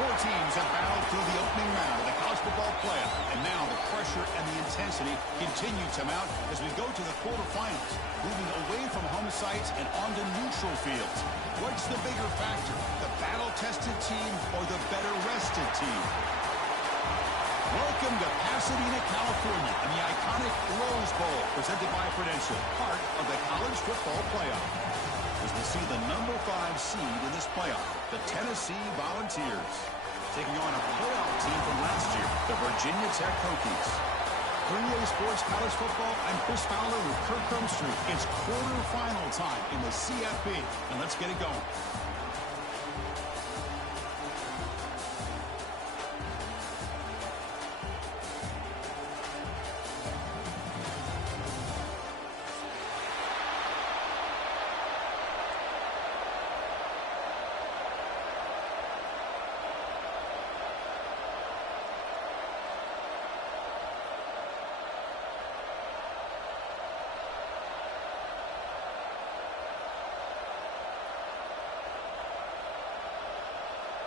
Four teams have battled through the opening round of the college football playoff, and now the pressure and the intensity continue to mount as we go to the quarterfinals, moving away from home sites and onto neutral fields. What's the bigger factor, the battle-tested team or the better-rested team? Welcome to Pasadena, California, and the iconic Rose Bowl, presented by Prudential, part of the college football playoff. As we see the number 5 seed in this playoff, the Tennessee Volunteers, taking on a playoff team from last year, the Virginia Tech Hokies. 3A Sports College Football, I'm Chris Fowler with Kirk Crumstreet. It's quarterfinal time in the CFB, and let's get it going.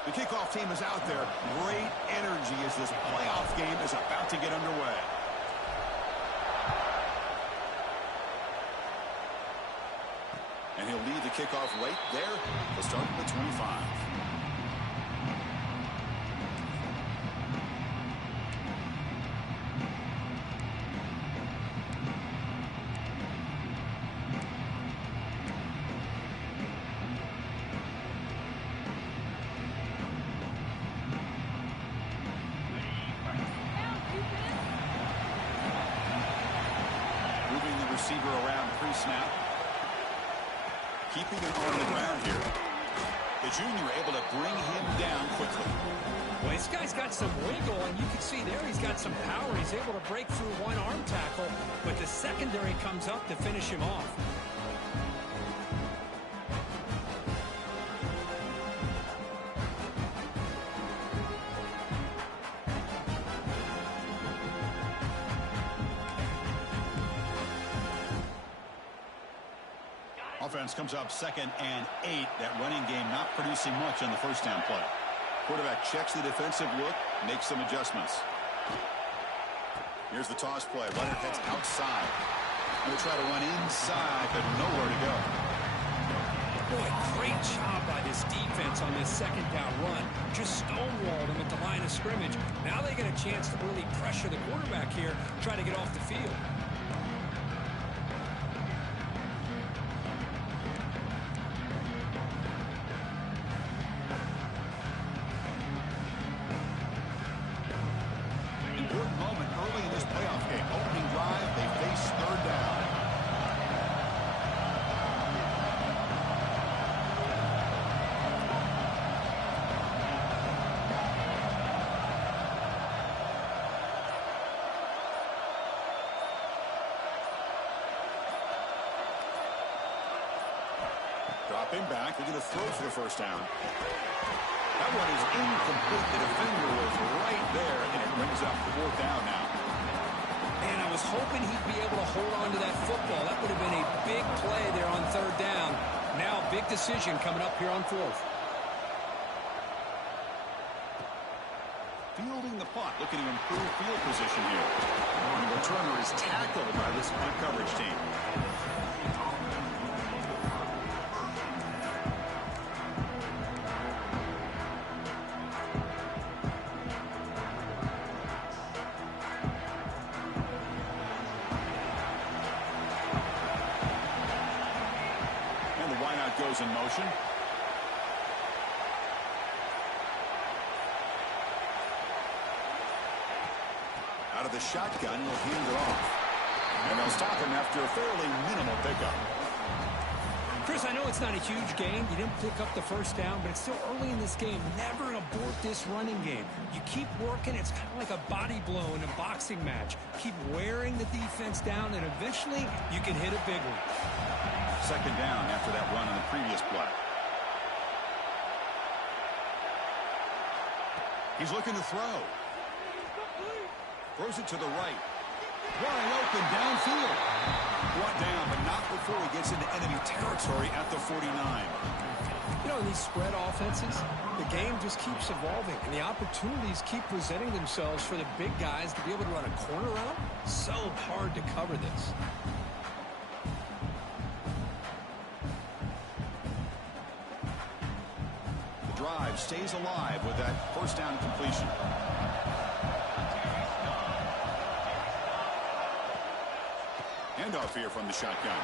The kickoff team is out there. Great energy as this playoff game is about to get underway. And he'll lead the kickoff right there. He'll start at the 25. Receiver around pre-snap. Keeping it on the ground here. The junior able to bring him down quickly. Well, this guy's got some wiggle, and you can see there he's got some power. He's able to break through one arm tackle, but the secondary comes up to finish him off. Offense comes up 2nd and 8. That running game not producing much on the first down play. Quarterback checks the defensive look, makes some adjustments. Here's the toss play. Runner heads outside. Going to try to run inside, but nowhere to go. Boy, great job by this defense on this second down run. Just stonewalled him at the line of scrimmage. Now they get a chance to really pressure the quarterback here, try to get off the field. Dropping back, they're going to throw for the first down. That one is incomplete. The defender was right there, and it brings up 4th down now. Man, I was hoping he'd be able to hold on to that football. That would have been a big play there on 3rd down. Now, big decision coming up here on 4th. Fielding the punt, looking to improve field position here. And the returner is tackled by this punt coverage team. Goes in motion. Out of the shotgun, he'll hand it off. And they'll stop him after a fairly minimal pickup. Chris, I know it's not a huge gain. You didn't pick up the first down, but it's still early in this game. Never abort this running game. You keep working. It's kind of like a body blow in a boxing match. Keep wearing the defense down, and eventually you can hit a big one. 2nd down after that run on the previous play. He's looking to throw. Throws it to the right. Wide open downfield. Brought down, but not before he gets into enemy territory at the 49. You know, in these spread offenses, the game just keeps evolving, and the opportunities keep presenting themselves for the big guys to be able to run a corner route. So hard to cover this. The drive stays alive with that first down completion. Handoff here from the shotgun.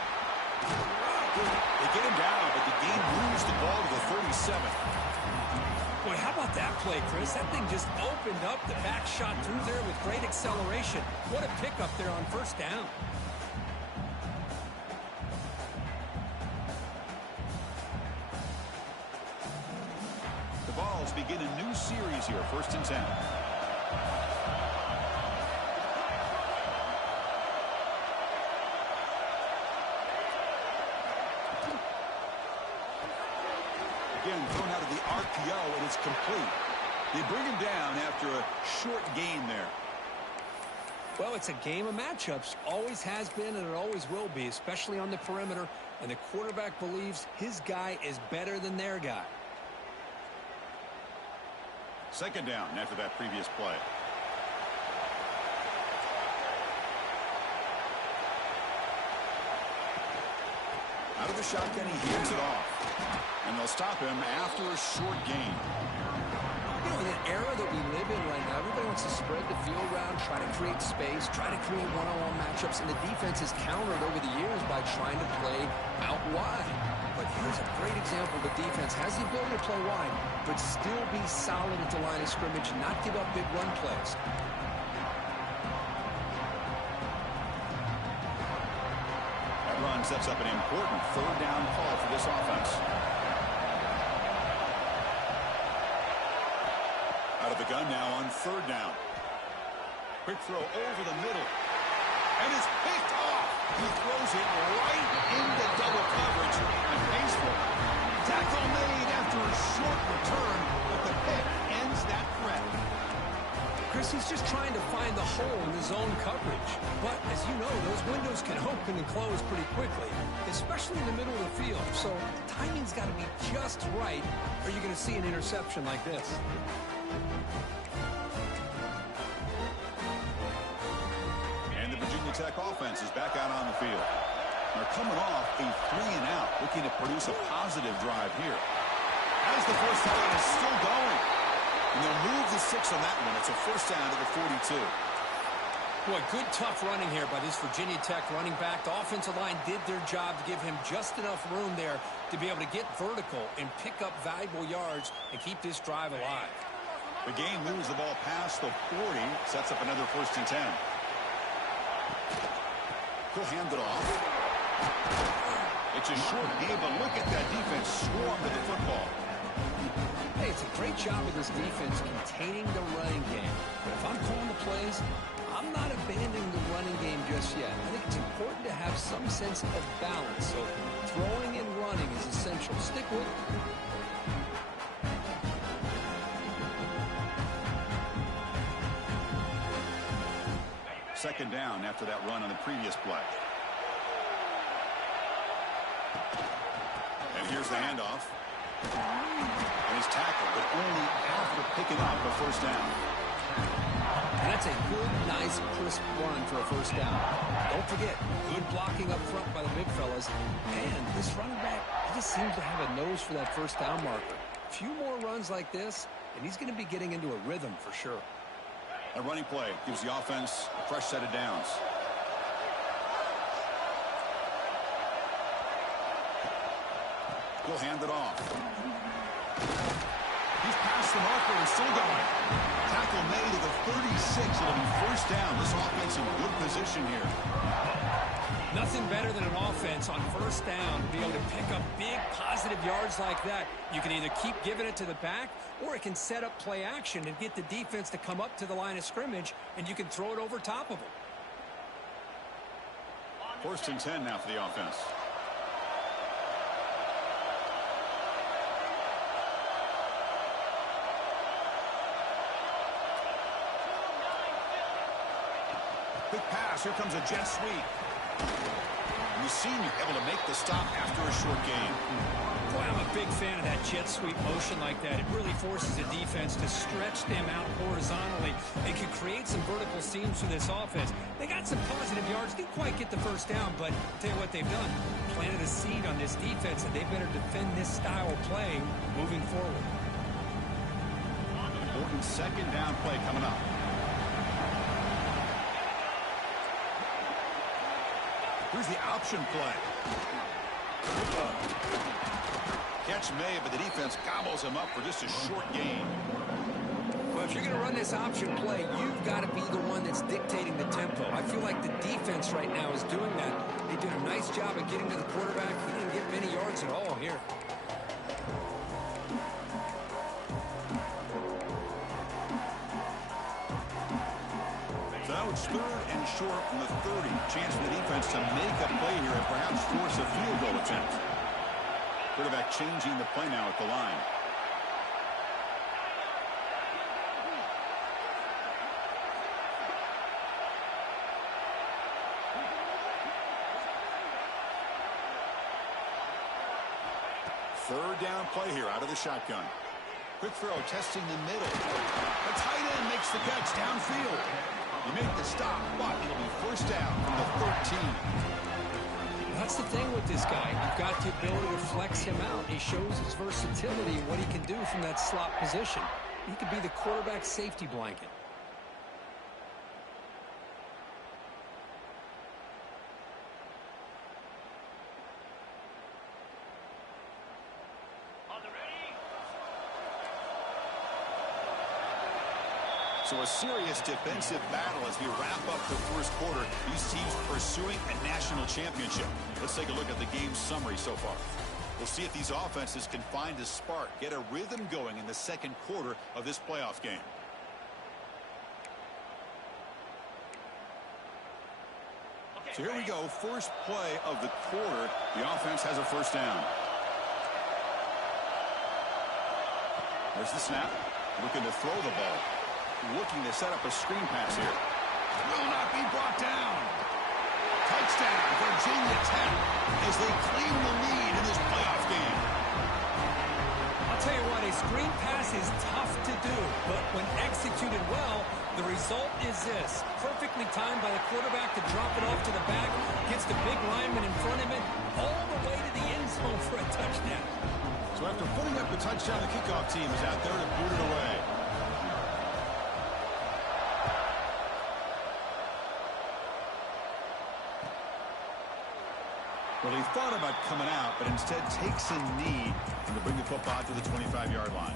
They get him down, but the game moves the ball to the 37. Boy, how about that play, Chris? That thing just opened up the back shot through there with great acceleration. What a pickup there on first down. The Vols begin a new series here, 1st and 10. Again, thrown out of the RPO, and it's complete. They bring him down after a short gain there. Well, it's a game of matchups. Always has been, and it always will be, especially on the perimeter. And the quarterback believes his guy is better than their guy. 2nd down after that previous play. Out of the shotgun, he hands it off. And they'll stop him after a short gain. You know, in an era that we live in right now, everybody wants to spread the field around, try to create space, try to create one-on-one matchups, and the defense has countered over the years by trying to play out wide. But here's a great example. The defense has the ability to play wide, but still be solid at the line of scrimmage and not give up big run plays. That run sets up an important 3rd down call for this offense. Out of the gun now on 3rd down. Quick throw over the middle. And it's picked off. He throws it right into double coverage and pays for it. Tackle made after a short return, but the pick ends that threat. Chris, he's just trying to find the hole in the zone coverage. But, as you know, those windows can open and close pretty quickly, especially in the middle of the field. So the timing's got to be just right, or you're going to see an interception like this. And the Virginia Tech offense is back out on the field. They're coming off a 3-and-out, looking to produce a positive drive here. As the first down is still going. And they'll move the 6 on that one. It's a first down to the 42. Boy, good tough running here by this Virginia Tech running back. The offensive line did their job to give him just enough room there to be able to get vertical and pick up valuable yards and keep this drive alive. The game moves the ball past the 40, sets up another 1st and 10. He'll hand it off. It's a short game, but look at that defense swarm to the football. Hey, it's a great job of this defense containing the running game. But if I'm calling the plays, I'm not abandoning the running game just yet. I think it's important to have some sense of balance. So throwing and running is essential. Stick with it. 2nd down after that run on the previous play. And here's the handoff. And he's tackled, but only after picking up a first down. And that's a good, nice, crisp run for a first down. Don't forget, good blocking up front by the big fellas. And this running back, he just seems to have a nose for that first down marker. A few more runs like this, and he's going to be getting into a rhythm for sure. A running play gives the offense a fresh set of downs. He'll hand it off. He's past the marker and still going. Tackle made at the 36. It'll be first down. This offense in good position here. Nothing better than an offense on first down to be able to pick up big positive yards like that. You can either keep giving it to the back, or it can set up play action and get the defense to come up to the line of scrimmage, and you can throw it over top of them. 1st and 10 now for the offense. Quick pass. Here comes a jet sweep. And the senior able to make the stop after a short gain. Boy, I'm a big fan of that jet sweep motion like that. It really forces a defense to stretch them out horizontally. It can create some vertical seams for this offense. They got some positive yards. Didn't quite get the first down, but I'll tell you what they've done. Planted a seed on this defense, and they better defend this style of play moving forward. Important second down play coming up. Here's the option play. Catch made, but the defense gobbles him up for just a short gain. Well, if you're going to run this option play, you've got to be the one that's dictating the tempo. I feel like the defense right now is doing that. They did a nice job of getting to the quarterback. He didn't get many yards at all here. So now it's 3rd and short from the 30. Chance for the defense to make a play here and perhaps force a field goal attempt. Quarterback changing the play now at the line. Third down play here out of the shotgun. Quick throw, testing the middle. The tight end makes the catch downfield. You make the stop, but it'll be first down from the 13. That's the thing with this guy. You've got the ability to flex him out. He shows his versatility and what he can do from that slot position. He could be the quarterback safety blanket. So a serious defensive battle as we wrap up the first quarter. These teams pursuing a national championship. Let's take a look at the game summary so far. We'll see if these offenses can find a spark, get a rhythm going in the second quarter of this playoff game. So here we go. First play of the quarter. The offense has a first down. There's the snap. Looking to throw the ball. Looking to set up a screen pass here. Will not be brought down. Touchdown, Virginia Tech, as they claim the lead in this playoff game. I'll tell you what, a screen pass is tough to do, but when executed well, the result is this. Perfectly timed by the quarterback to drop it off to the back, gets the big lineman in front of him, all the way to the end zone for a touchdown. So after putting up the touchdown, the kickoff team is out there to boot it away. Well, he thought about coming out, but instead takes a knee and to bring the football to the 25-yard line.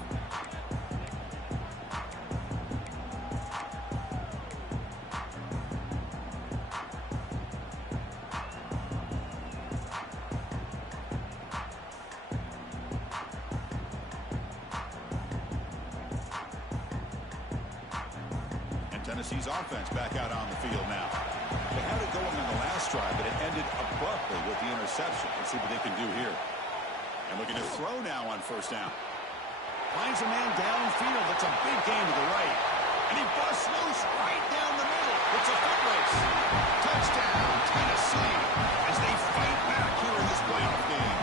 And Tennessee's offense back out on the field now. They had it going on the last drive, but it ended abruptly with the interception. Let's see what they can do here. And looking to throw now on first down. Finds a man downfield. It's a big gain to the right. And he busts loose right down the middle. It's a foot race. Touchdown, Tennessee, as they fight back here in this playoff game.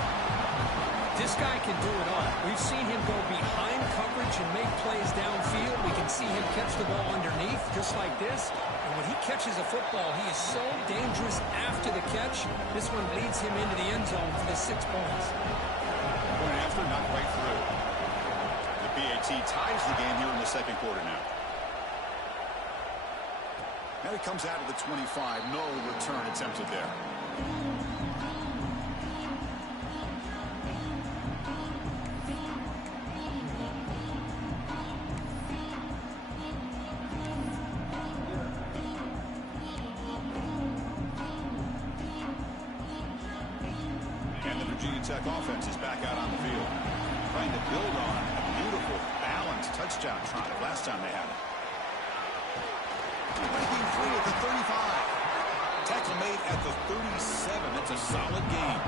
This guy can do it all. We've seen him go behind coverage and make plays downfield. We can see him catch the ball underneath, just like this. And when he catches a football, he is so dangerous after the catch. This one leads him into the end zone for the 6 points. Point after, not quite through. The PAT ties the game here in the second quarter now. Now he comes out of the 25. No return attempted there. Tech offense is back out on the field, trying to build on a beautiful, balanced touchdown drive last time they had it. Breaking free at the 35. Tackle made at the 37. That's a solid gain.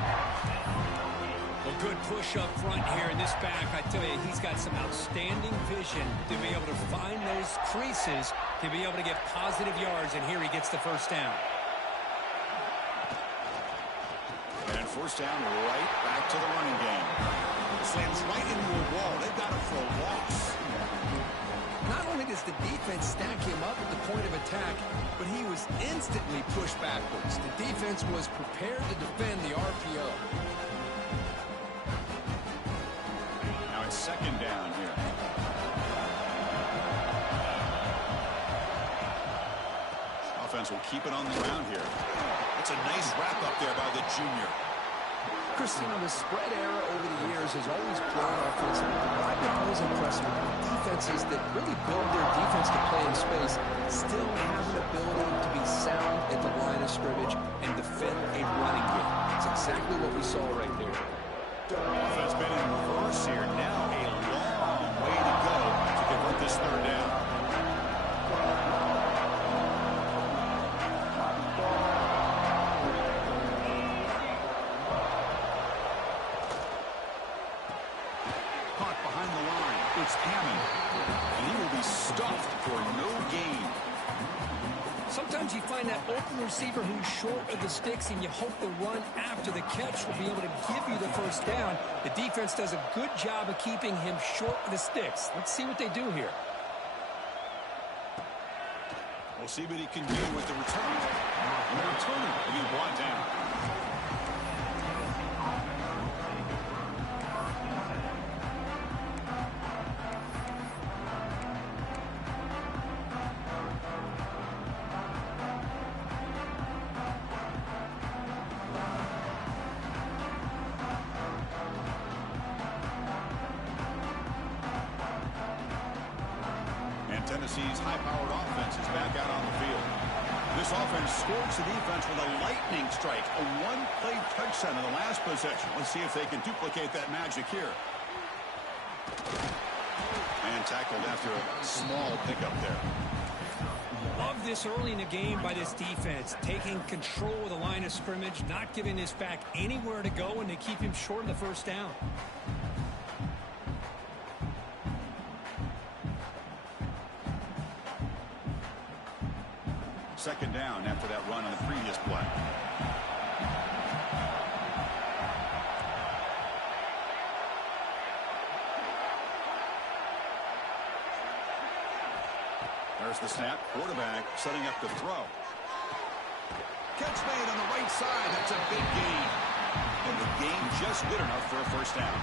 Well, good push up front here in this back. I tell you, he's got some outstanding vision to be able to find those creases, to be able to get positive yards, and here he gets the first down. And first down right back to the running game. Slams right into a wall. They've got him for a loss. Not only does the defense stack him up at the point of attack, but he was instantly pushed backwards. The defense was prepared to defend the RPO. Now it's second down here. Offense will keep it on the ground here. That's a nice wrap up there by the junior. Cristiano, the spread era over the years has always grown offensively. What I've been always impressed with defenses that really build their defense to play in space still have an ability to be sound at the line of scrimmage and defend a running game. It's exactly what we saw right there. Offense been in reverse here. Now a long way to go to convert this third down. It's Hammond, and he will be stuffed for no gain. Sometimes you find that open receiver who's short of the sticks, and you hope the run after the catch will be able to give you the first down. The defense does a good job of keeping him short of the sticks. Let's see what they do here. We'll see what he can do with the return. And the returner will be brought down. Tennessee's high-powered offense is back out on the field. This offense scores the defense with a lightning strike, a one-play touchdown in the last possession. Let's see if they can duplicate that magic here. And tackled after a small pickup there. Love this early in the game by this defense, taking control of the line of scrimmage, not giving this back anywhere to go, and to keep him short of the first down. Second down after that run on the previous play. There's the snap. Quarterback setting up to throw. Catch made on the right side. That's a big gain. And the gain just good enough for a first down.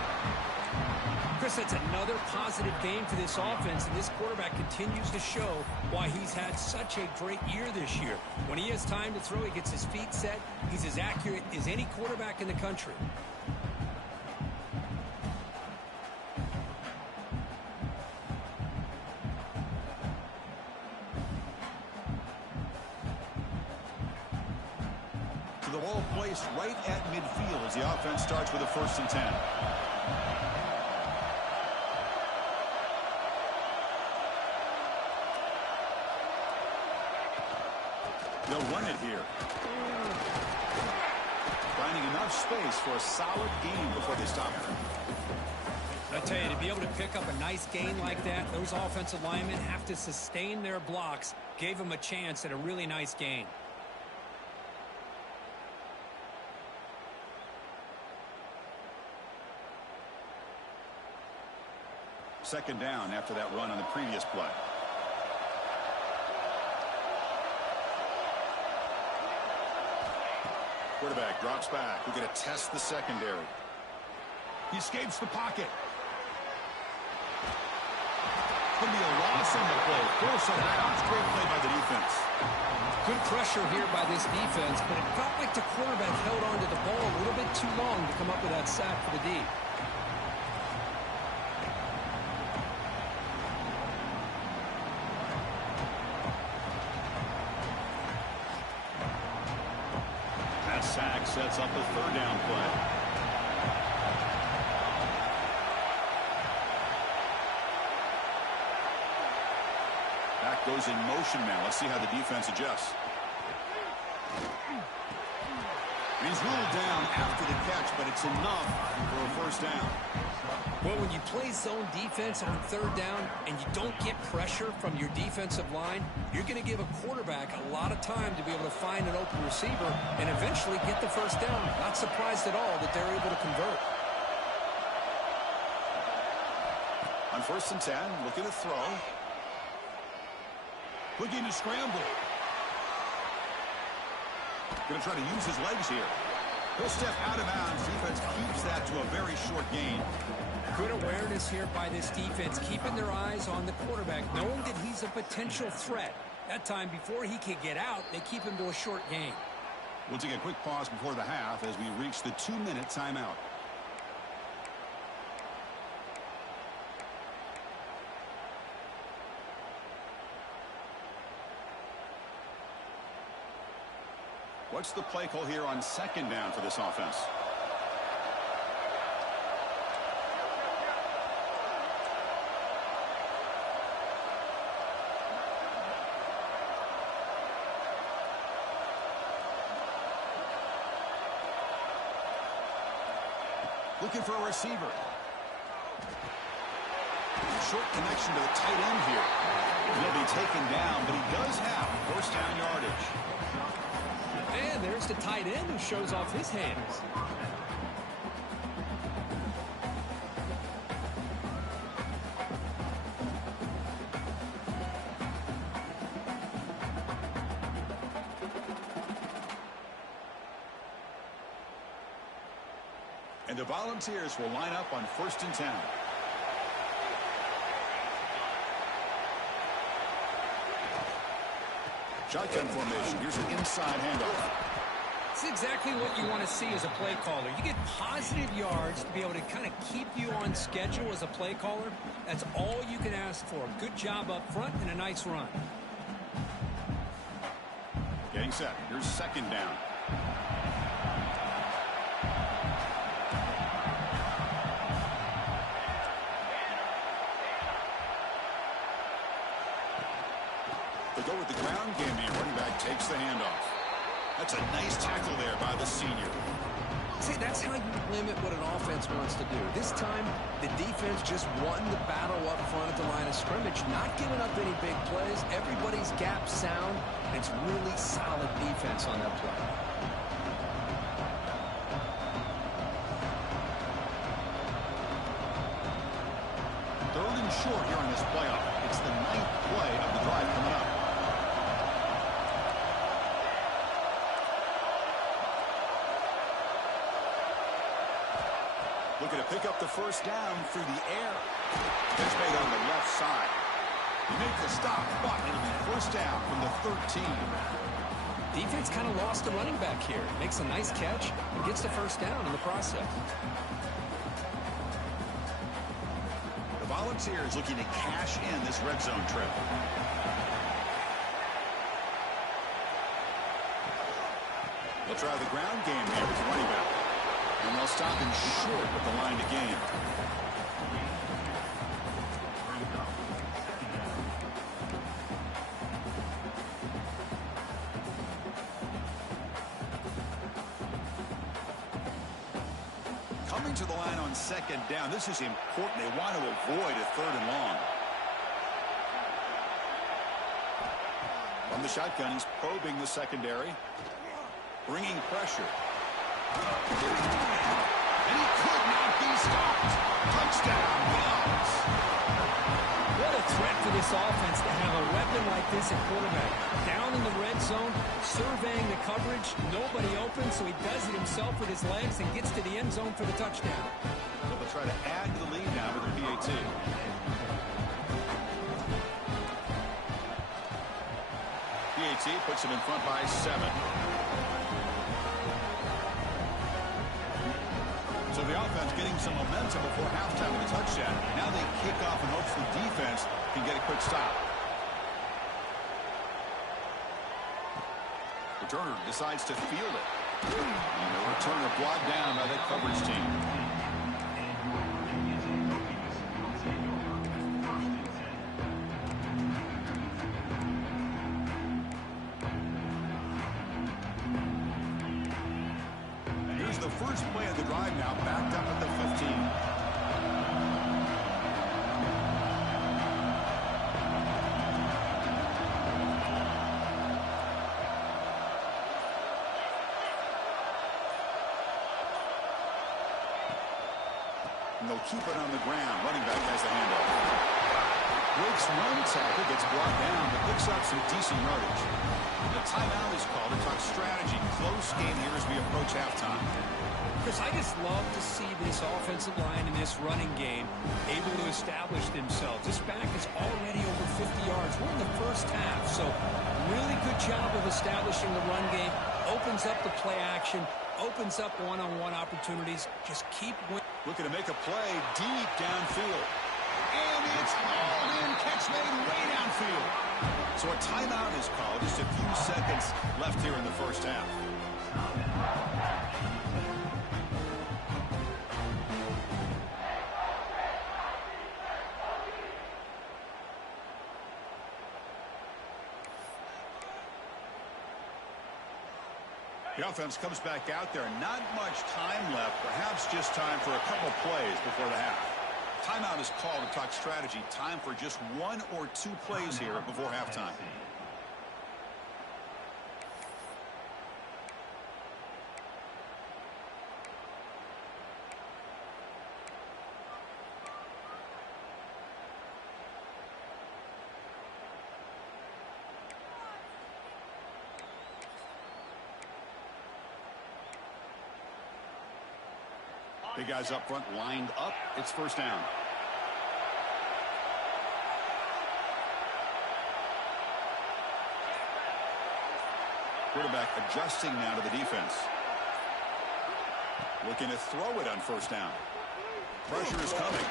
Chris, that's another positive game for this offense, and this quarterback continues to show why he's had such a great year this year. When he has time to throw, he gets his feet set. He's as accurate as any quarterback in the country. To the ball placed right at midfield as the offense starts with a 1st and 10. They'll run it here. Finding enough space for a solid gain before they stop it. I tell you, to be able to pick up a nice gain like that, those offensive linemen have to sustain their blocks. Gave them a chance at a really nice gain. Second down after that run on the previous play. Quarterback drops back. We're going to test the secondary. He escapes the pocket. It's going to be a loss on the play. Force on that. Great play by the defense. Good pressure here by this defense, but it felt like the quarterback held on to the ball a little bit too long to come up with that sack for the D. Sack sets up a 3rd down play. Back goes in motion now. Let's see how the defense adjusts. He's ruled down after the catch, but it's enough for a 1st down. Well, when you play zone defense on 3rd down and you don't get pressure from your defensive line, you're going to give a quarterback a lot of time to be able to find an open receiver and eventually get the 1st down. Not surprised at all that they're able to convert. On 1st and 10, looking to throw. Looking to scramble. Going to try to use his legs here. He'll step out of bounds. Defense keeps that to a very short gain. Good awareness here by this defense, keeping their eyes on the quarterback, knowing that he's a potential threat. That time, before he could get out, they keep him to a short gain. We'll take a quick pause before the half as we reach the 2-minute timeout. What's the play call here on 2nd down for this offense? Looking for a receiver. Short connection to the tight end here. He'll be taken down, but he does have 1st down yardage. And there's the tight end who shows off his hands. And the Volunteers will line up on 1st and 10. Shotgun formation. Here's an inside handoff. It's exactly what you want to see as a play caller. You get positive yards to be able to kind of keep you on schedule as a play caller. That's all you can ask for. Good job up front and a nice run. Getting set. Here's 2nd down. They go with the ground game here. Running back takes the handoff. That's a nice tackle there by the senior. See, that's how you limit what an offense wants to do. This time, the defense just won the battle up front at the line of scrimmage, not giving up any big plays. Everybody's gap sound, and it's really solid defense on that play. Third and short here in this playoff. It's the 9th play of the drive coming up. Looking to pick up the 1st down through the air. That's made on the left side. You make the stop, but it'll be 1st down from the 13. Defense kind of lost the running back here. Makes a nice catch and gets the 1st down in the process. The Volunteers looking to cash in this red zone trip. They'll try the ground game here with the running back. And they'll stop him short of the line to gain. Coming to the line on 2nd down. This is important. They want to avoid a 3rd and long. From the shotgun, he's probing the secondary. Bringing pressure. And he could not be stopped. Touchdown, Browns. What a threat for this offense to have a weapon like this at quarterback. Down in the red zone, surveying the coverage. Nobody open, so he does it himself with his legs and gets to the end zone for the touchdown. So they'll try to add to the lead now with the PAT. PAT puts him in front by 7. So the offense getting some momentum before halftime with a touchdown. Now they kick off in hopes the defense can get a quick stop. Returner decides to field it. And the returner brought down by that coverage team. The first play of the drive now backed up at the 15. And they'll keep it on the ground. Running back has the handoff. quarterback's run tackle gets brought down, but picks up some decent yardage. The timeout is called to talk strategy. Close game here as we approach halftime. Chris, I just love to see this offensive line in this running game able to establish themselves. This back is already over 50 yards. We're in the first half, so really good job of establishing the run game. Opens up the play action, opens up one-on-one opportunities. Just keep winning. Looking to make a play deep downfield. And it's hauled in. Catch made way downfield. So a timeout is called. Just a few seconds left here in the first half. The offense comes back out there. Not much time left. Perhaps just time for a couple plays before the half. Timeout is called to talk strategy. Time for just one or two plays here before halftime. Big guys up front lined up. It's first down. Quarterback adjusting now to the defense. Looking to throw it on first down. Pressure is coming.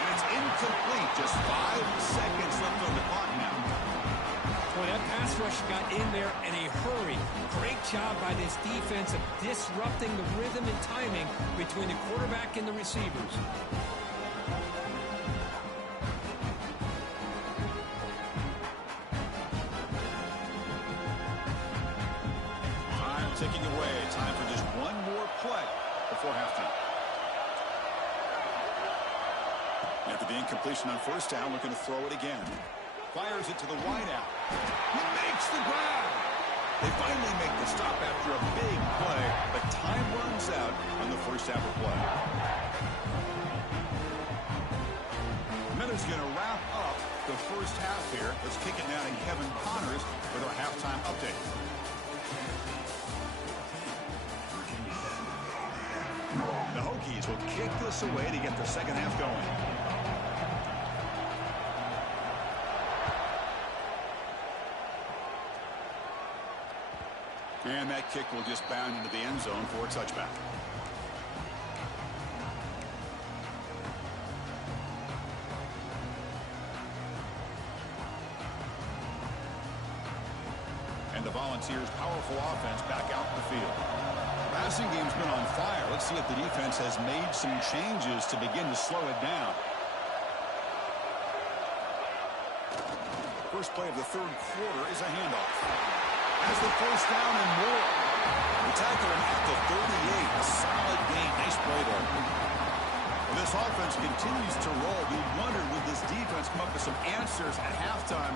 And it's incomplete. Just 5 seconds left on the clock now. Boy, that pass rush got in there in a hurry. Great job by this defense of disrupting the rhythm and timing between the quarterback and the receivers. Time ticking away. Time for just one more play before halftime. After the incompletion on first down, looking to throw it again. Fires it to the wideout. He makes the grab. They finally make the stop after a big play, but time runs out on the first half of play. Miller's going to wrap up the first half here. Let's kick it now to Kevin Connors with our halftime update. The Hokies will kick this away to get the second half going. And that kick will just bound into the end zone for a touchback. And the Volunteers' powerful offense back out in the field. Passing game's been on fire. Let's see if the defense has made some changes to begin to slow it down. First play of the third quarter is a handoff. Has the first down and more. We tackle him at the 38. A solid gain. Nice play there. Well, this offense continues to roll. We wondered, would this defense come up with some answers at halftime?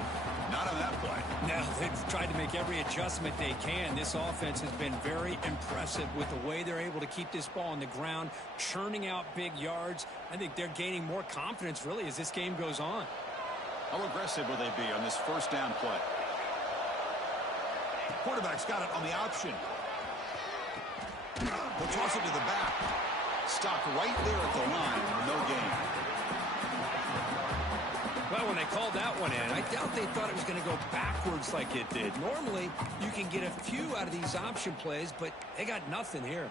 Not on that play. No, they've tried to make every adjustment they can. This offense has been very impressive with the way they're able to keep this ball on the ground, churning out big yards. I think they're gaining more confidence, really, as this game goes on. How aggressive will they be on this first down play? Quarterback's got it on the option. He'll toss it to the back. Stopped right there at the line. No gain. Well, when they called that one in, I doubt they thought it was going to go backwards like it did. Normally, you can get a few out of these option plays, but they got nothing here.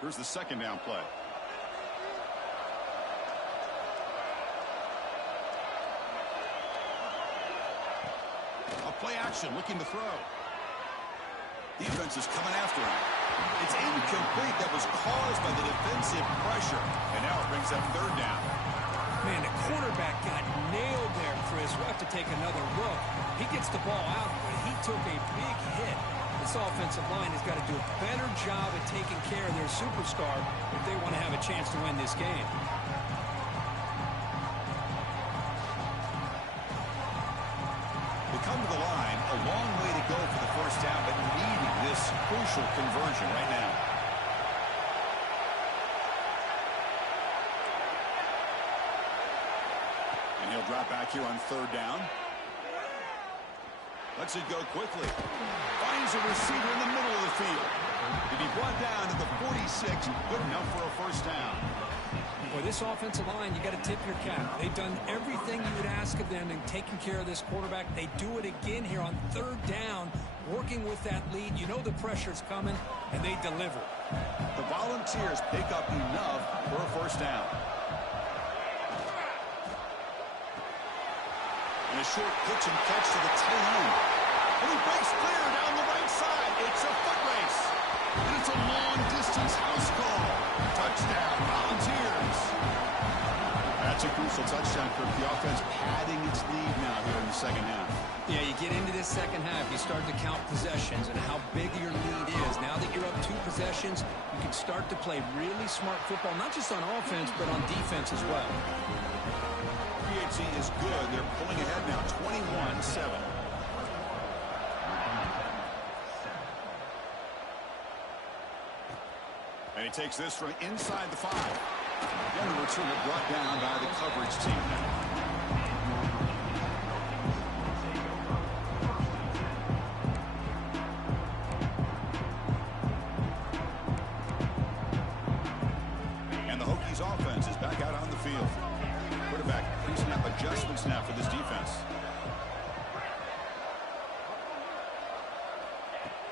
Here's the second down play. A play action, looking to throw. Defense is coming after him. It's incomplete. That was caused by the defensive pressure. And now it brings up third down. Man, the quarterback got nailed there, Chris. We'll have to take another look. He gets the ball out, but he took a big hit. This offensive line has got to do a better job at taking care of their superstar if they want to have a chance to win this game. They come to the line, a long way to go for the first down, but needing this crucial conversion right now. And he'll drop back here on third down. Lets it go quickly. Finds a receiver in the middle of the field. To be brought down at the 46, good enough for a first down. Boy, this offensive line, you got to tip your cap. They've done everything you would ask of them in taking care of this quarterback. They do it again here on third down, working with that lead. You know the pressure's coming, and they deliver. The Volunteers pick up enough for a first down. And a short pitch and catch to the tight end. And he breaks clear down the right side. It's a foot race. And it's a long-distance house call. Touchdown, Volunteers. That's a crucial touchdown, Kirk. The offense padding its lead now here in the second half. Yeah, you get into this second half, you start to count possessions and how big your lead is. Now that you're up 2 possessions, you can start to play really smart football, not just on offense, but on defense as well. PHC is good. They're pulling ahead now, 21-7. And he takes this from inside the 5. Then the returner brought down by the coverage team now. And the Hokies offense is back out on the field. Quarterback pre-snap adjustments now for this defense.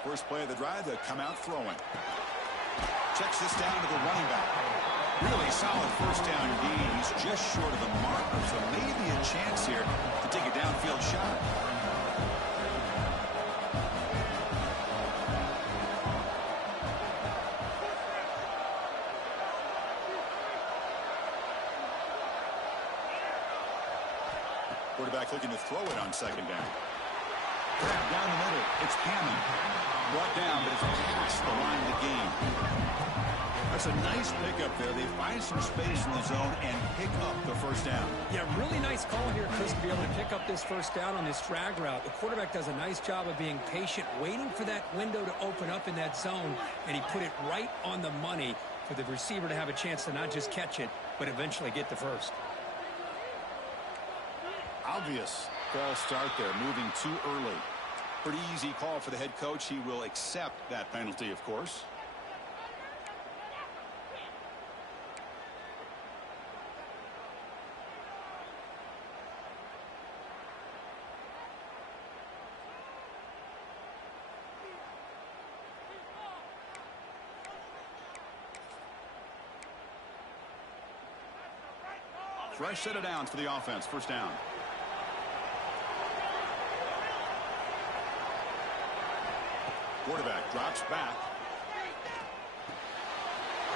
First play of the drive, they come out throwing. Checks this down to the running back. Really solid first down gain. He's just short of the marker, so maybe a chance here to take a downfield shot. Quarterback looking to throw it on second down. Grab down the middle. It's Hammond. Brought down, but it's past the line of the game. That's a nice pickup there. They find some space in the zone and pick up the first down. Yeah, really nice call here, Chris, to be able to pick up this first down on this drag route. The quarterback does a nice job of being patient, waiting for that window to open up in that zone, and he put it right on the money for the receiver to have a chance to not just catch it, but eventually get the first. Obvious false start there, moving too early. Pretty easy call for the head coach. He will accept that penalty, of course. Fresh set of downs for the offense. First down. Quarterback drops back.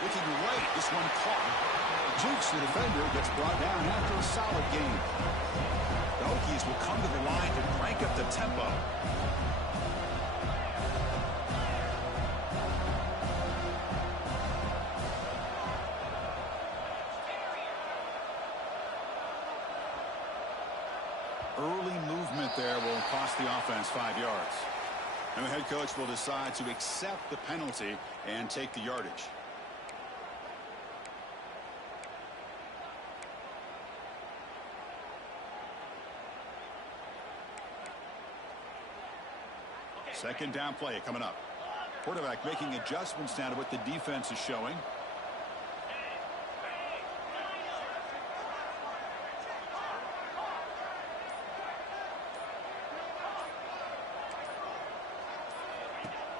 Looking right. This one caught. Jukes the defender, gets brought down after a solid game. The Hokies will come to the line to crank up the tempo. Early movement there will cost the offense 5 yards. And the head coach will decide to accept the penalty and take the yardage. Second down play coming up. Quarterback making adjustments now to what the defense is showing.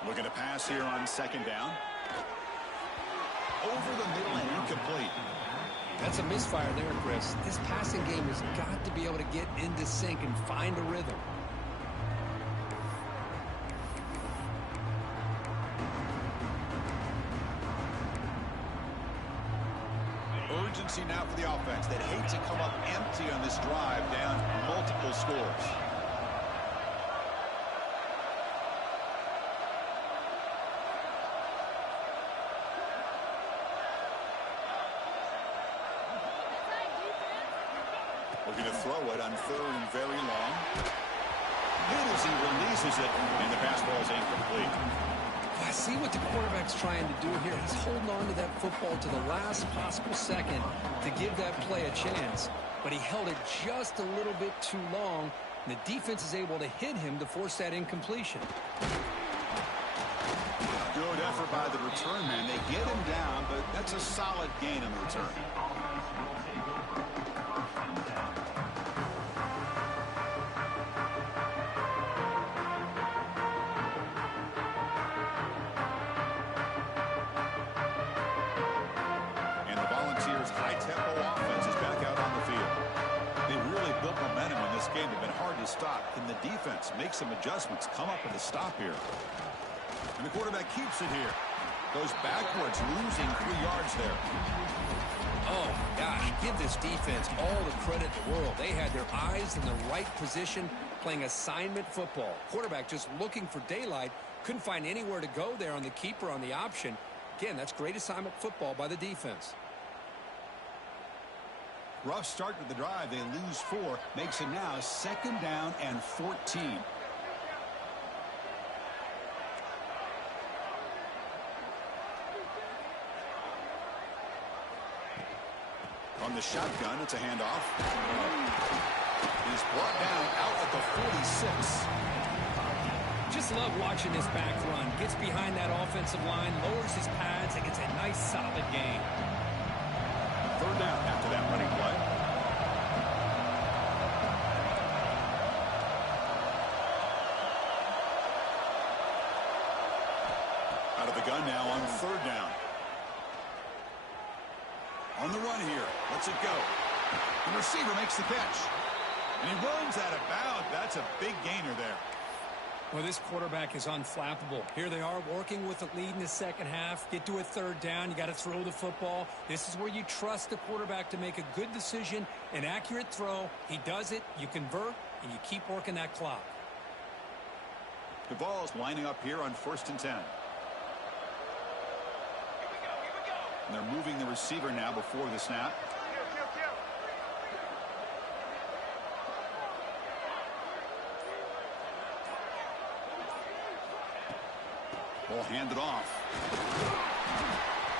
Looking to pass here on second down. Over the middle and incomplete. That's a misfire there, Chris. This passing game has got to be able to get into sync and find a rhythm. Urgency now for the offense. They'd hate to come up empty on this drive, down multiple scores. Looking to throw it on third and very long. Hit as he releases it, and the pass ball is incomplete. I see what the quarterback's trying to do here. He's holding on to that football to the last possible second to give that play a chance. But he held it just a little bit too long, and the defense is able to hit him to force that incompletion. Good effort by the return man. They get him down, but that's a solid gain on the return. And the Volunteers' high-tempo offense is back out on the field. They really built momentum in this game. They've been hard to stop. Can the defense make some adjustments, come up with a stop here? And the quarterback keeps it here. Goes backwards, losing 3 yards there. Oh, gosh, give this defense all the credit in the world. They had their eyes in the right position, playing assignment football. Quarterback just looking for daylight. Couldn't find anywhere to go there on the keeper on the option. Again, that's great assignment football by the defense. Rough start to the drive. They lose 4. Makes it now 2nd down and 14. On the shotgun, it's a handoff. He's brought down out at the 46. Just love watching this back run. Gets behind that offensive line, lowers his pads, and gets a nice solid gain. 3rd down after that running play. Out of the gun now on 3rd down. On the run here. Lets it go. The receiver makes the catch. And he runs out of bounds. That's a big gainer there. Well, this quarterback is unflappable. Here they are working with the lead in the second half. Get to a 3rd down. You got to throw the football. This is where you trust the quarterback to make a good decision, an accurate throw. He does it. You convert, and you keep working that clock. The ball's lining up here on 1st and 10. And they're moving the receiver now before the snap. Ball handed off.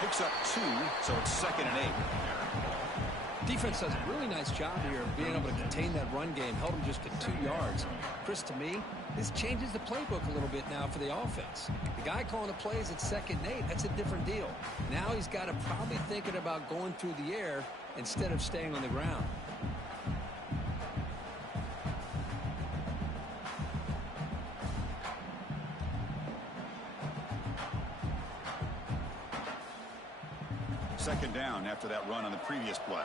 Picks up 2, so it's 2nd and 8. Defense does a really nice job here of being able to contain that run game. Held him just at 2 yards. Chris, to me, this changes the playbook a little bit now for the offense. The guy calling the plays at 2nd and 8, that's a different deal. Now he's got to probably thinking about going through the air instead of staying on the ground. Second down after that run on the previous play.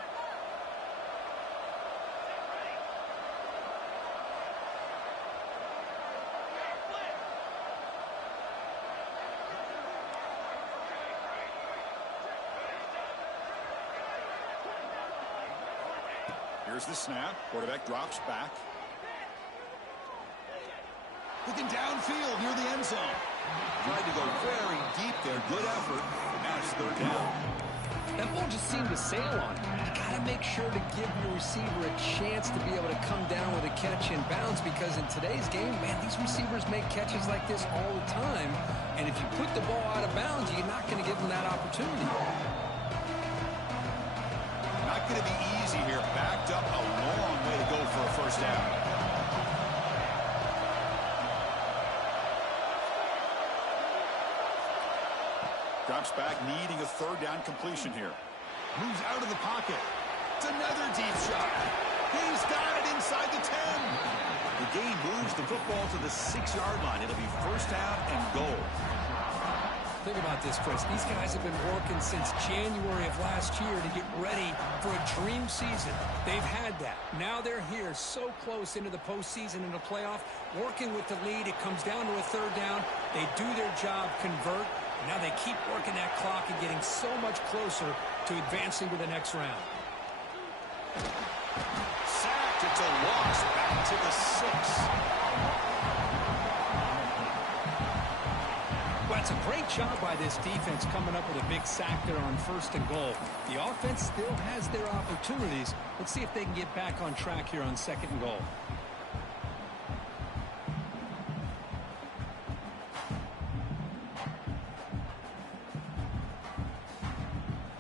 Here's the snap. Quarterback drops back. Looking downfield near the end zone. Tried to go very deep there. Good effort. Now it's 3rd down. That ball just seemed to sail on him. You got to make sure to give your receiver a chance to be able to come down with a catch in bounds, because in today's game, man, these receivers make catches like this all the time. And if you put the ball out of bounds, you're not going to give them that opportunity. Not going to be easy here. Backed up a long way to go for a 1st down. Drops back, needing a 3rd down completion here. Moves out of the pocket. It's another deep shot. He's got it inside the 10. The gain moves the football to the 6-yard line. It'll be 1st down and goal. Think about this, Chris. These guys have been working since January of last year to get ready for a dream season. They've had that. Now they're here so close into the postseason and the playoff, working with the lead. It comes down to a 3rd down. They do their job, convert. Now they keep working that clock and getting so much closer to advancing to the next round. Sacked. It's a loss back to the 6. That's a great job by this defense coming up with a big sack there on 1st and goal. The offense still has their opportunities. Let's see if they can get back on track here on 2nd and goal.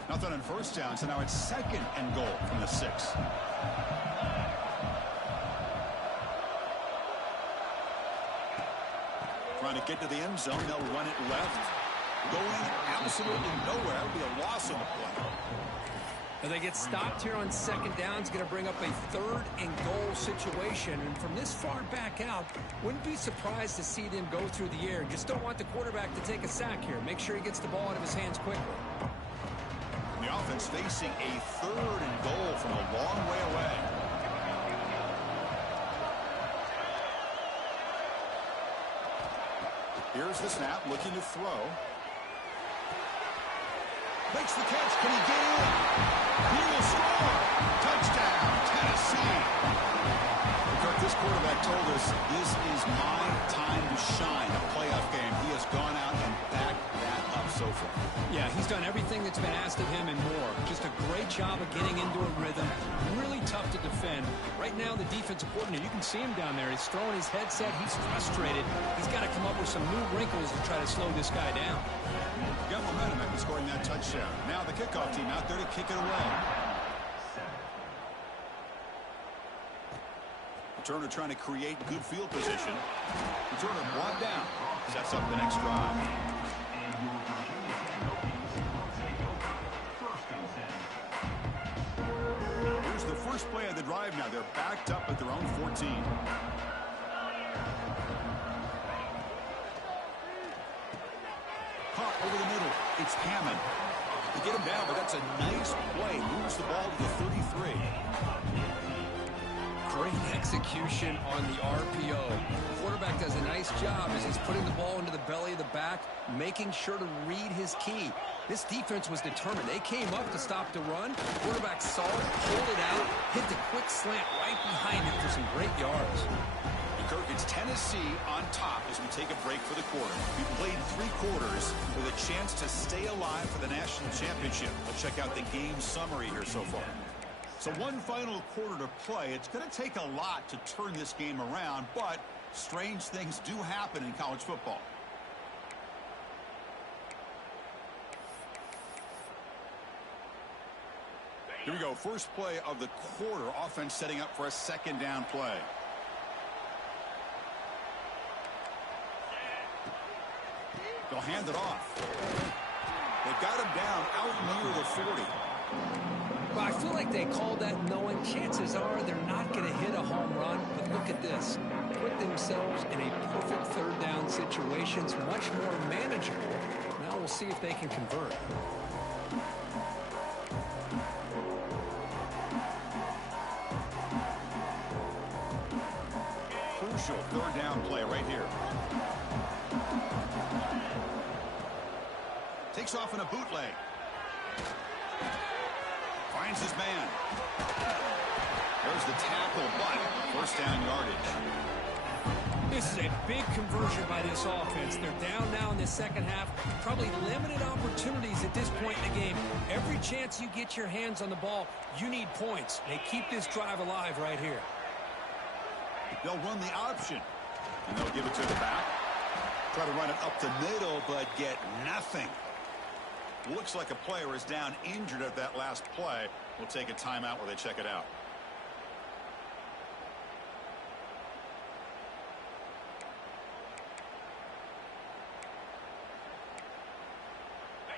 Nothing on 1st down, so now it's 2nd and goal from the 6. Trying to get to the end zone. They'll run it left. Going absolutely nowhere. It'll be a loss on the play. Now they get stopped here on 2nd down. It's going to bring up a 3rd and goal situation. And from this far back out, wouldn't be surprised to see them go through the air. Just don't want the quarterback to take a sack here. Make sure he gets the ball out of his hands quickly. The offense facing a 3rd and goal from a long way away. Here's the snap, looking to throw. Makes the catch. Can he get in? He will score. Touchdown, Tennessee. Kirk, this quarterback told us this is my time to shine, a playoff game. He has gone out and backed that up so far. Yeah, he's done everything that's been asked of him and more. Just a great job of getting into a rhythm. Really tough to defend. Right now, the defensive coordinator, you can see him down there. He's throwing his headset. He's frustrated. He's got to come up with some new wrinkles to try to slow this guy down. Got momentum after scoring that touchdown. Now the kickoff team out there to kick it away. Turner trying to create good field position. Turner brought down. Sets up the next drive. Here's the first play of the drive now. They're backed up at their own 14. Caught over the middle. It's Hammond. They get him down, but that's a nice play. Moves the ball to the 33. Great execution on the RPO. The quarterback does a nice job as he's putting the ball into the belly of the back, making sure to read his key. This defense was determined. They came up to stop the run. Quarterback saw it, pulled it out, hit the quick slant right behind it for some great yards. Kirk, it's Tennessee on top as we take a break for the quarter. We played 3 quarters with a chance to stay alive for the national championship. Let's check out the game summary here so far. So one final quarter to play. It's going to take a lot to turn this game around, but strange things do happen in college football. Here we go. First play of the quarter. Offense setting up for a 2nd down play. They'll hand it off. They've got him down out near the 40. Well, I feel like they called that knowing chances are they're not going to hit a home run. But look at this. Put themselves in a perfect 3rd down situation. It's much more manageable. Now we'll see if they can convert. Crucial 3rd down play right here. Takes off in a bootleg. Finds his man. There's the tackle, but 1st down yardage. This is a big conversion by this offense. They're down now in the 2nd half. Probably limited opportunities at this point in the game. Every chance you get your hands on the ball, you need points. They keep this drive alive right here. They'll run the option, and they'll give it to the back. Try to run it up the middle, but get nothing. Looks like a player is down injured at that last play. We'll take a timeout where they check it out.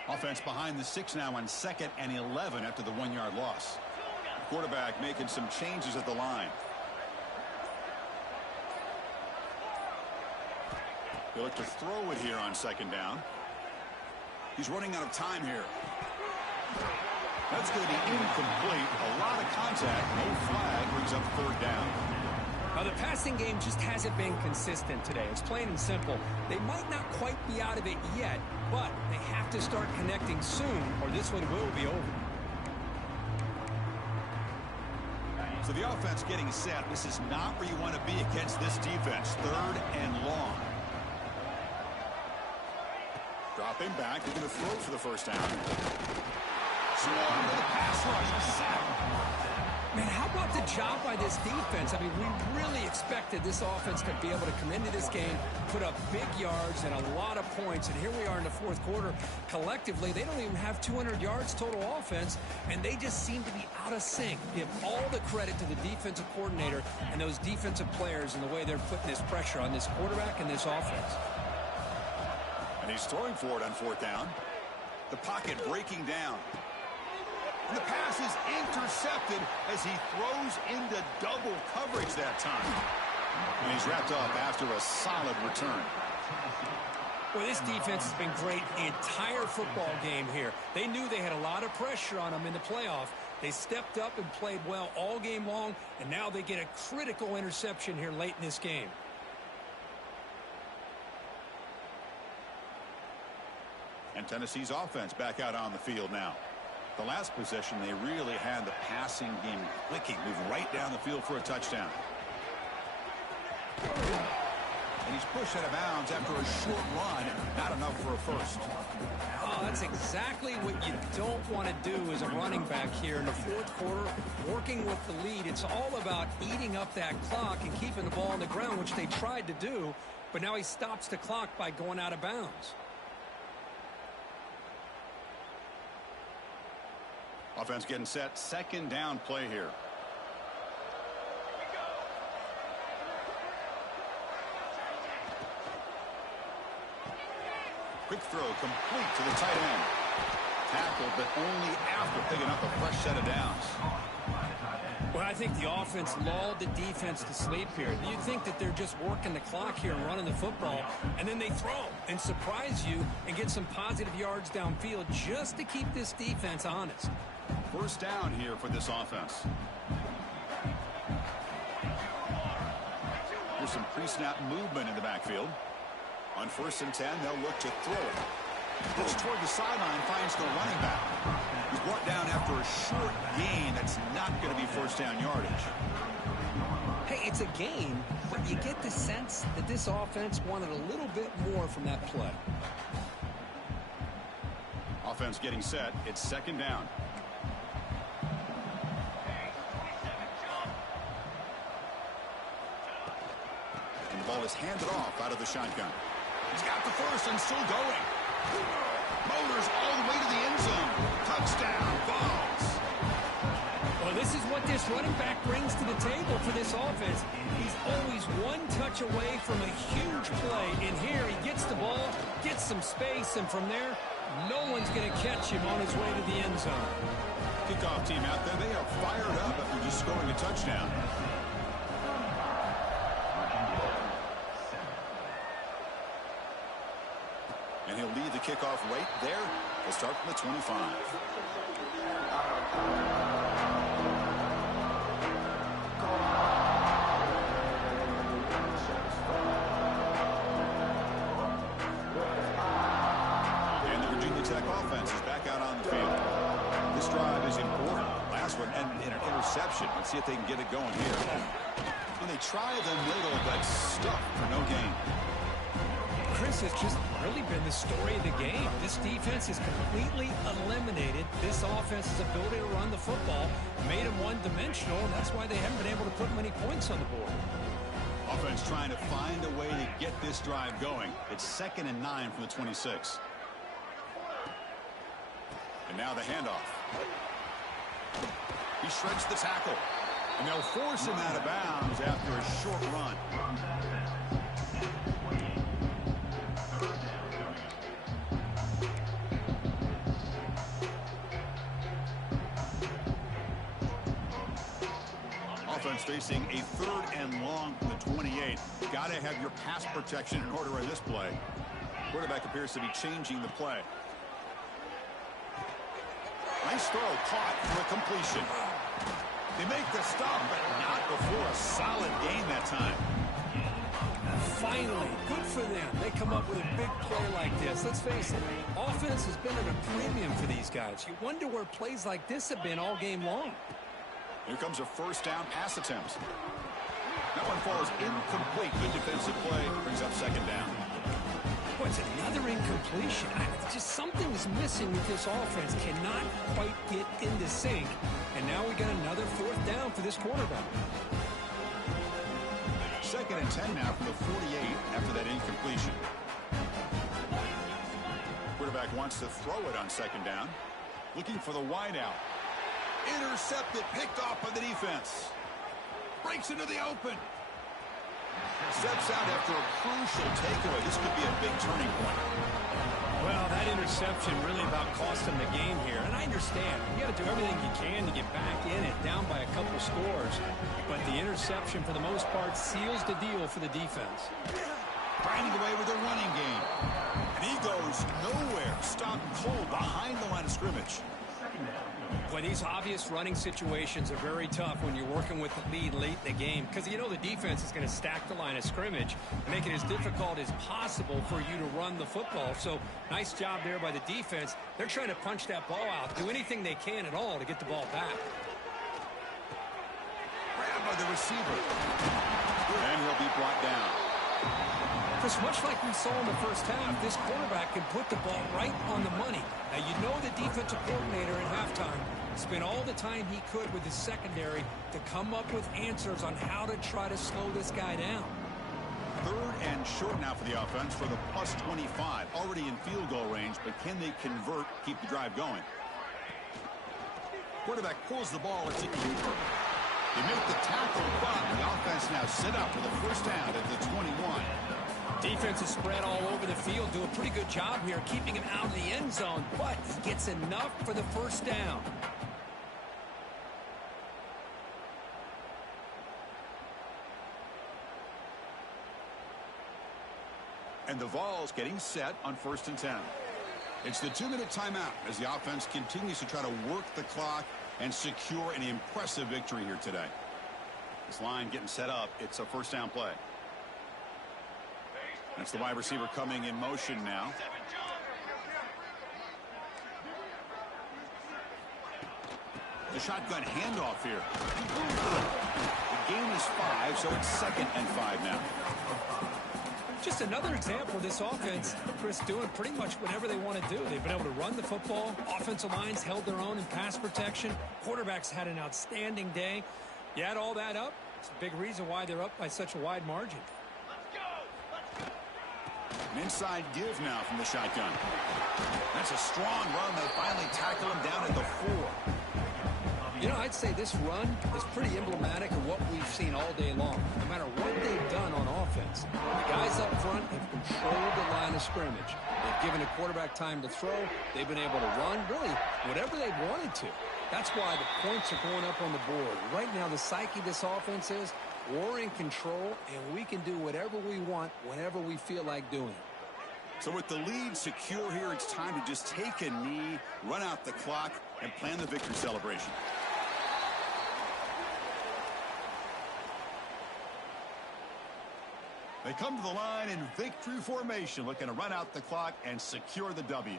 Offense behind the 6 now on 2nd and 11 after the 1-yard loss. The quarterback making some changes at the line. They look to throw it here on 2nd down. He's running out of time here. That's going to be incomplete. A lot of contact. No flag. Brings up 3rd down. Now, the passing game just hasn't been consistent today. It's plain and simple. They might not quite be out of it yet, but they have to start connecting soon, or this one will be over. So the offense getting set. This is not where you want to be against this defense. 3rd and long. Dropping back. They're going to throw for the first down. Swarm with a pass rush. Man, how about the job by this defense? I mean, we really expected this offense to be able to come into this game, put up big yards and a lot of points. And here we are in the fourth quarter. Collectively, they don't even have 200 yards total offense, and they just seem to be out of sync. Give all the credit to the defensive coordinator and those defensive players and the way they're putting this pressure on this quarterback and this offense. And he's throwing for it on fourth down. The pocket breaking down. And the pass is intercepted as he throws into double coverage that time. And he's wrapped up after a solid return. Well, this defense has been great the entire football game here. They knew they had a lot of pressure on them in the playoff. They stepped up and played well all game long, and now they get a critical interception here late in this game. And Tennessee's offense back out on the field now. The last possession, they really had the passing game clicking, move right down the field for a touchdown. And he's pushed out of bounds after a short run, not enough for a first. Oh, that's exactly what you don't want to do as a running back here in the fourth quarter, working with the lead. It's all about eating up that clock and keeping the ball on the ground, which they tried to do, but now he stops the clock by going out of bounds. Offense getting set. Second down play here. Quick throw complete to the tight end. Tackled, but only after picking up a fresh set of downs. Well, I think the offense lulled the defense to sleep here. You think that they're just working the clock here and running the football, and then they throw and surprise you and get some positive yards downfield just to keep this defense honest. First down here for this offense. Here's some pre-snap movement in the backfield. On 1st and 10, they'll look to throw it. Looks toward the sideline, finds the running back. He's brought down after a short gain. That's not going to be first down yardage. Hey, it's a game, but you get the sense that this offense wanted a little bit more from that play. Offense getting set. It's second down. And the ball is handed off out of the shotgun. He's got the first and still going. Motors all the way to the end zone. Touchdown, Vols. Well, this is what this running back brings to the table for this offense. He's always one touch away from a huge play. And here he gets the ball, gets some space, and from there, no one's going to catch him on his way to the end zone. Kickoff team out there. They are fired up after just scoring a touchdown. And he'll lead the kickoff right there. He'll start from the 25. And the Virginia Tech offense is back out on the field. This drive is important. Last one ended in an interception. Let's see if they can get it going here. And they try the middle, but stuck for no gain. Chris, has just really been the story of the game. This defense has completely eliminated this offense's ability to run the football, made them one-dimensional, and that's why they haven't been able to put many points on the board. Offense trying to find a way to get this drive going. It's 2nd and 9 from the 26. And now the handoff. He shreds the tackle. And they'll force him out of bounds after a short run. Offense facing a 3rd and long from the 28. Got to have your pass protection in order in this play. Quarterback appears to be changing the play. Nice throw, caught for a completion. They make the stop, but not before a solid gain that time. Finally, good for them. They come up with a big play like this. Let's face it, offense has been at a premium for these guys. You wonder where plays like this have been all game long. Here comes a first down pass attempt. That one falls incomplete. Good defensive play. Brings up second down. Boy, it's another incompletion. Just something is missing with this offense. Cannot quite get into sync. And now we got another fourth down for this quarterback. 2nd and 10 now from the 48 after that incompletion. Quarterback wants to throw it on 2nd down. Looking for the wideout. Intercepted, picked off by the defense. Breaks into the open. Steps out after a crucial takeaway. This could be a big turning point. Well, that interception really about cost him the game here. And I understand. You got to do everything you can to get back in it, down by a couple scores. But the interception, for the most part, seals the deal for the defense. Grinding away with a running game. And he goes nowhere. Stopped cold behind the line of scrimmage. Boy, these obvious running situations are very tough when you're working with the lead late in the game, because you know the defense is going to stack the line of scrimmage, make it as difficult as possible for you to run the football. So nice job there by the defense. They're trying to punch that ball out, do anything they can at all to get the ball back. Grabbed by the receiver. And he'll be brought down. Chris, much like we saw in the first half, this quarterback can put the ball right on the money. Now, you know the defensive coordinator at halftime spent all the time he could with his secondary to come up with answers on how to try to slow this guy down. 3rd and short now for the offense for the plus 25. Already in field goal range, but can they convert, keep the drive going? Quarterback pulls the ball. It's a keeper. They make the tackle, but the offense now set up for the first down at the 21. Defense is spread all over the field. Do a pretty good job here keeping him out of the end zone, but he gets enough for the first down. And the Vols getting set on 1st and 10. It's the 2-minute timeout as the offense continues to try to work the clock and secure an impressive victory here today. This line getting set up. It's a first down play. That's the wide receiver coming in motion now. The shotgun handoff here. The gain is 5, so it's 2nd and 5 now. Just another example of this offense, Chris, doing pretty much whatever they want to do. They've been able to run the football. Offensive lines held their own in pass protection. Quarterbacks had an outstanding day. You add all that up, it's a big reason why they're up by such a wide margin. An inside give now from the shotgun. That's a strong run. They finally tackle him down at the 4. You know, I'd say this run is pretty emblematic of what we've seen all day long. No matter what they've done on offense, the guys up front have controlled the line of scrimmage. They've given a quarterback time to throw. They've been able to run, really, whatever they wanted to. That's why the points are going up on the board. Right now, the psyche of this offense is we're in control, and we can do whatever we want whenever we feel like doing it. So with the lead secure here, it's time to just take a knee, run out the clock, and plan the victory celebration. They come to the line in victory formation, looking to run out the clock and secure the W.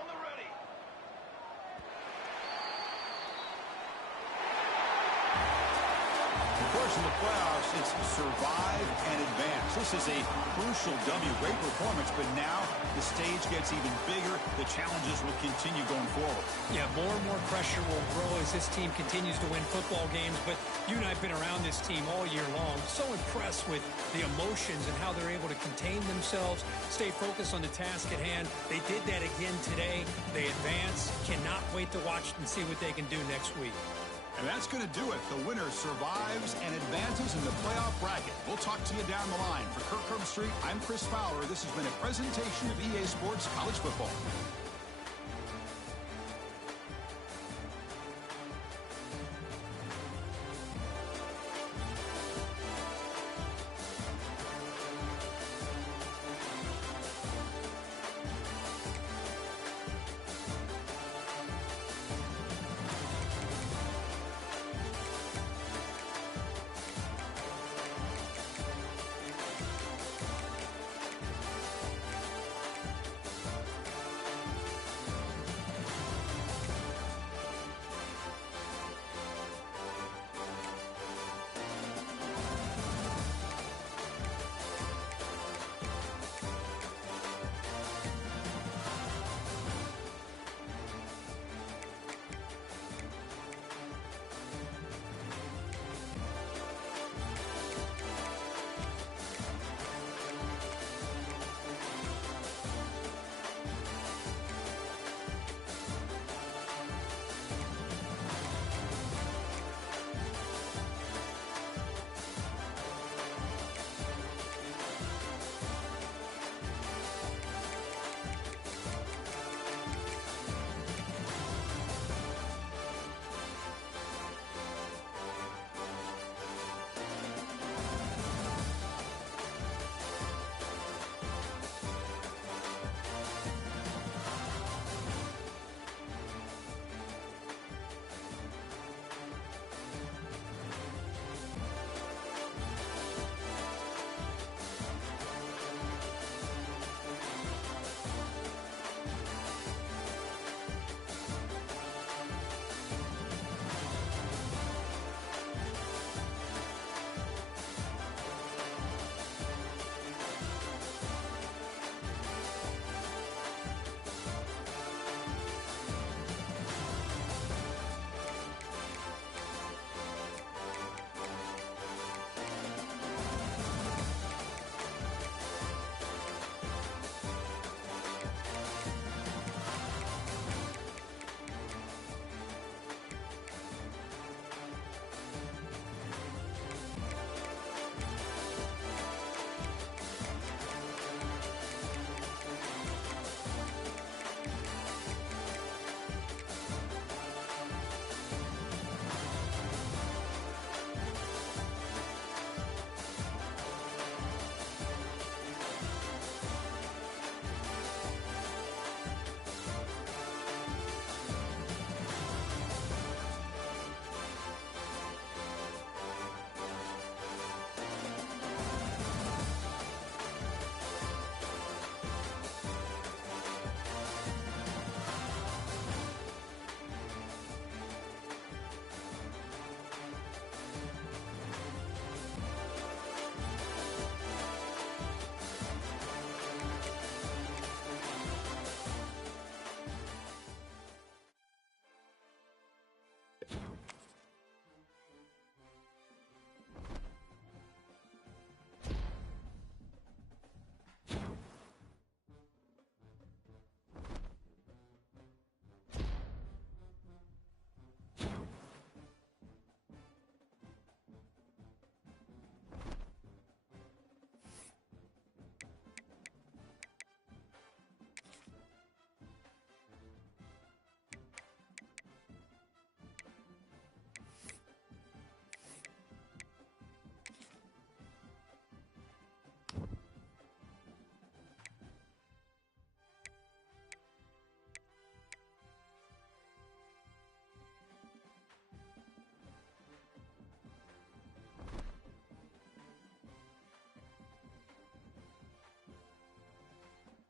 On the ready. Of course, in the playoffs, it's survive and advance. This is a crucial W. Great performance, but now the stage gets even bigger. The challenges will continue going forward. Yeah, more and more pressure will grow as this team continues to win football games, but you and I have been around this team all year long. So impressed with the emotions and how they're able to contain themselves, stay focused on the task at hand. They did that again today. They advance. Cannot wait to watch and see what they can do next week. And that's going to do it. The winner survives and advances in the playoff bracket. We'll talk to you down the line. For Kirk Herbstreit, I'm Chris Fowler. This has been a presentation of EA Sports College Football.